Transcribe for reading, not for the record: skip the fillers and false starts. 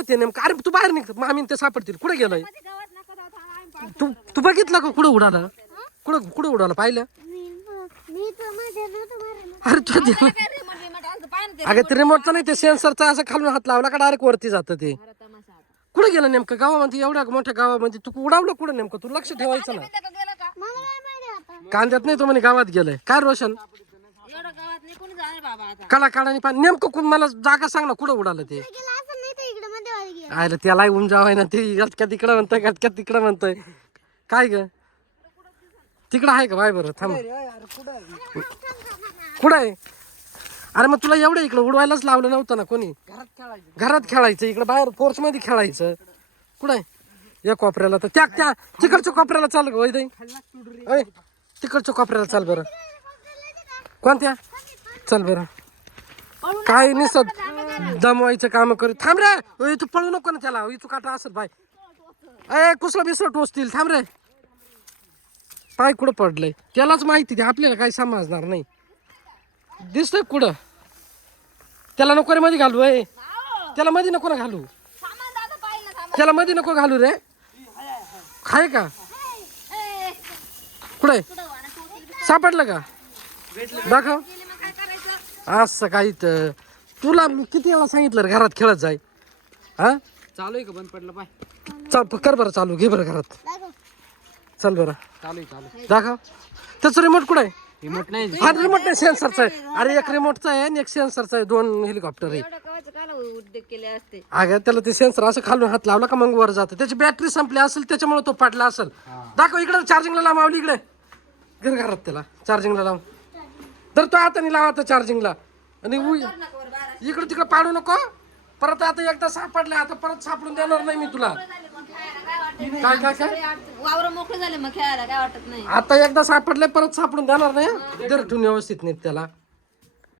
कुठं ते नेमकं? अरे तू बाहेर निघ, मामी ते सापडतील. कुठे गेलाय तू बघितलं का? कुठं उडाला? कुठं उडाला पाहिलं? अरे तू अगं ते रिमोटचं नाही, ते सेन्सरचा असं खालून हात लावला का डायरेक्ट वरती जातं ते. कुठं गेलं नेमकं? गावामध्ये, एवढ्या मोठ्या गावामध्ये तू उडावलं कुठं नेमकं? तू लक्ष ठेवायचं ना. कांद्यात नाही तो म्हणे गावात गेलाय. काय रोशन काळा काळाने पाणी नेमकं मला जागा सांग ना, कुठं उडालं ते? आयला त्याला येऊन जावाय ना, ते गटक्या तिकडं म्हणतोय, गटक्या तिकडं म्हणतोय. काय ग तिकडं आहे का? बाय बरं थांब. कुठं आहे? अरे मग तुला एवढं इकडं उडवायलाच लावलं नव्हतं ना कोणी? घरात खेळायचं, इकडं बाहेर फोर्स मध्ये खेळायचं. कुठं आहे? या कोपऱ्याला तर त्या तिकडच्या कोपऱ्याला चाल ग वैदय. तिकडच्या कोपऱ्याला चाल बरं. कोणत्या? चल बरं. काय निसत दमवायचं काम कर. थांब रे, तू पळू नको ना त्याला. तू काटा असत बाय. अय कुसला बिसला टोचतील. थांब रे. पाय कुठं पडलंय त्यालाच माहिती. ते आपल्याला काही समजणार नाही. दिसतोय कुठं? त्याला नको रे मध्ये घालू. त्याला मध्ये नको ना घालू. त्याला मध्ये नको घालू रे. खाय का? कुठे सापडलं का? दाखव. असं काही तर तुला किती वेळा सांगितलं रे घरात खेळत जाय. हा चालू आहे का बंद पडलं पाय? चाल कर बरं चालू. घे बरं घरात. चल बरं. चालू आहे. दाखव. त्याचं रिमोट कुठं आहे? रिमोट नाही. हा रिमोट नाही, सेन्सरचा आहे. अरे एक रिमोटचा आहे आणि एक सेन्सरचा आहे. 2 हेलिकॉप्टर आहे. अगं त्याला ते सेन्सर असं खालून हात लावला का मग वर जातं. त्याची बॅटरी संपली असेल त्याच्यामुळे तो पडला असेल. दाखव इकडे चार्जिंगला लाव. मावली इकडे घर घरात त्याला चार्जिंगला लाव. तर तो हाताने लावा आता चार्जिंगला. आणि इकडे तिकडे पाडू नको परत. आता एकदा सापडले, आता परत सापडून देणार नाही मी तुला. काय काय काय वावर मोकळे झाले मग खेळायला काय वाटत नाही. आता एकदा सापडले परत सापडून देणार नाही. जर ठेवून व्यवस्थित नीट त्याला.